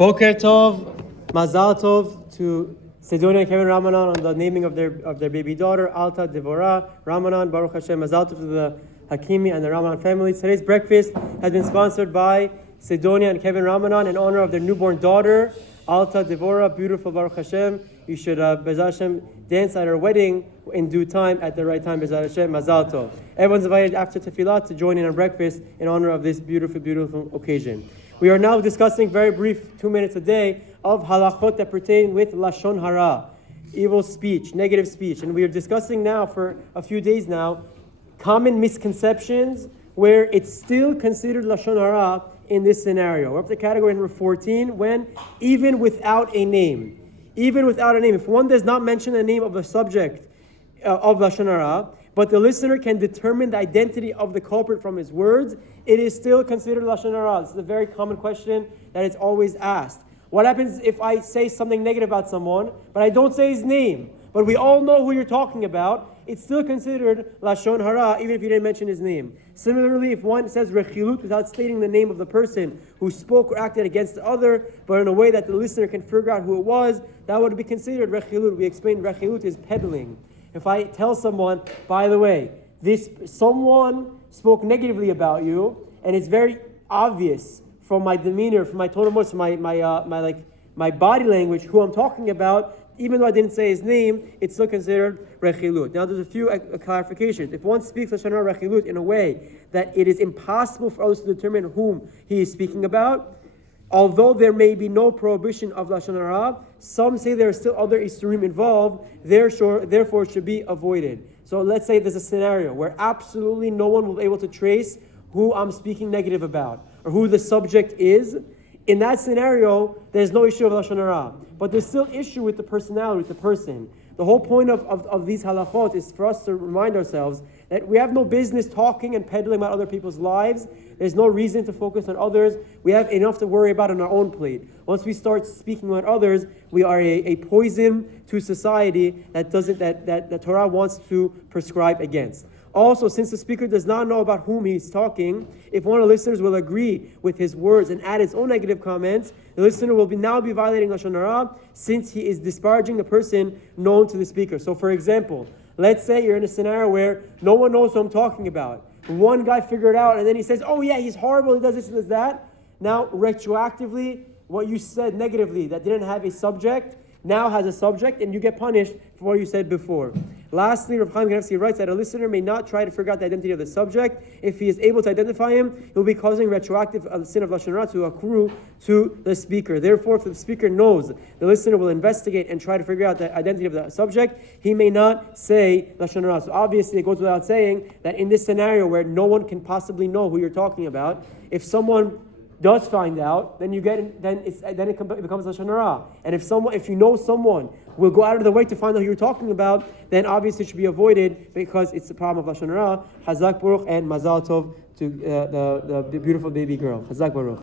Boker Tov, Mazal Tov to Sidonia and Kevin Ramanan on the naming of their baby daughter, Alta Devorah Ramanan. Baruch Hashem, Mazal Tov to the Hakimi and the Ramanan family. Today's breakfast has been sponsored by Sidonia and Kevin Ramanan in honor of their newborn daughter, Alta Devorah. Beautiful, Baruch Hashem. You should, Bezat Hashem, dance at her wedding in due time, at the right time, Bezat Hashem, Mazal Tov. Everyone's invited after Tefillah to join in on breakfast in honor of this beautiful, beautiful occasion. We are now discussing, very brief, 2 minutes a day, of halachot that pertain with Lashon Hara, evil speech, negative speech. And we are discussing now for a few days now, common misconceptions where it's still considered Lashon Hara in this scenario. We're up to category number 14, when even without a name, if one does not mention the name of the subject of Lashon Hara, but the listener can determine the identity of the culprit from his words, it is still considered Lashon Hara. This is a very common question that is always asked. What happens if I say something negative about someone, but I don't say his name, but we all know who you're talking about? It's still considered Lashon Hara, even if you didn't mention his name. Similarly, if one says Rechilut without stating the name of the person who spoke or acted against the other, but in a way that the listener can figure out who it was, that would be considered Rechilut. We explained Rechilut is peddling. If I tell someone, by the way, someone spoke negatively about you, and it's very obvious from my demeanor, from my tone of voice, my body language, who I'm talking about, even though I didn't say his name, it's still considered Rechilut. Now, there's a few clarifications. If one speaks Lashon Hara Rechilut in a way that it is impossible for others to determine whom he is speaking about, although there may be no prohibition of Lashon Hara, some say there are still other Isurim involved, therefore it should be avoided. So let's say there's a scenario where absolutely no one will be able to trace who I'm speaking negative about, or who the subject is. In that scenario, there's no issue of Lashon Hara. But there's still issue with the personality, with the person. The whole point of these halachot is for us to remind ourselves that we have no business talking and peddling about other people's lives. There's no reason to focus on others. We have enough to worry about on our own plate. Once we start speaking on others, we are a poison to society that the Torah wants to prescribe against. Also, since the speaker does not know about whom he's talking, if one of the listeners will agree with his words and add his own negative comments, the listener will now be violating Lashon Hara, since he is disparaging the person known to the speaker. So, for example, let's say you're in a scenario where no one knows who I'm talking about. One guy figured it out, and then he says, oh yeah, he's horrible, he does this and does that. Now, retroactively, what you said negatively that didn't have a subject, now has a subject, and you get punished for what you said before. Lastly, Rav Chaim writes that a listener may not try to figure out the identity of the subject. If he is able to identify him, he will be causing retroactive sin of Lashon Hara to accrue to the speaker. Therefore, if the speaker knows the listener will investigate and try to figure out the identity of the subject, he may not say Lashon Hara. So obviously, it goes without saying that in this scenario where no one can possibly know who you're talking about, if someone does find out, then it becomes Lashon Hara. And if you know someone will go out of the way to find out who you're talking about, then obviously it should be avoided because it's the problem of Lashon Hara. Hazak Baruch and Mazal Tov to the beautiful baby girl. Hazak Baruch.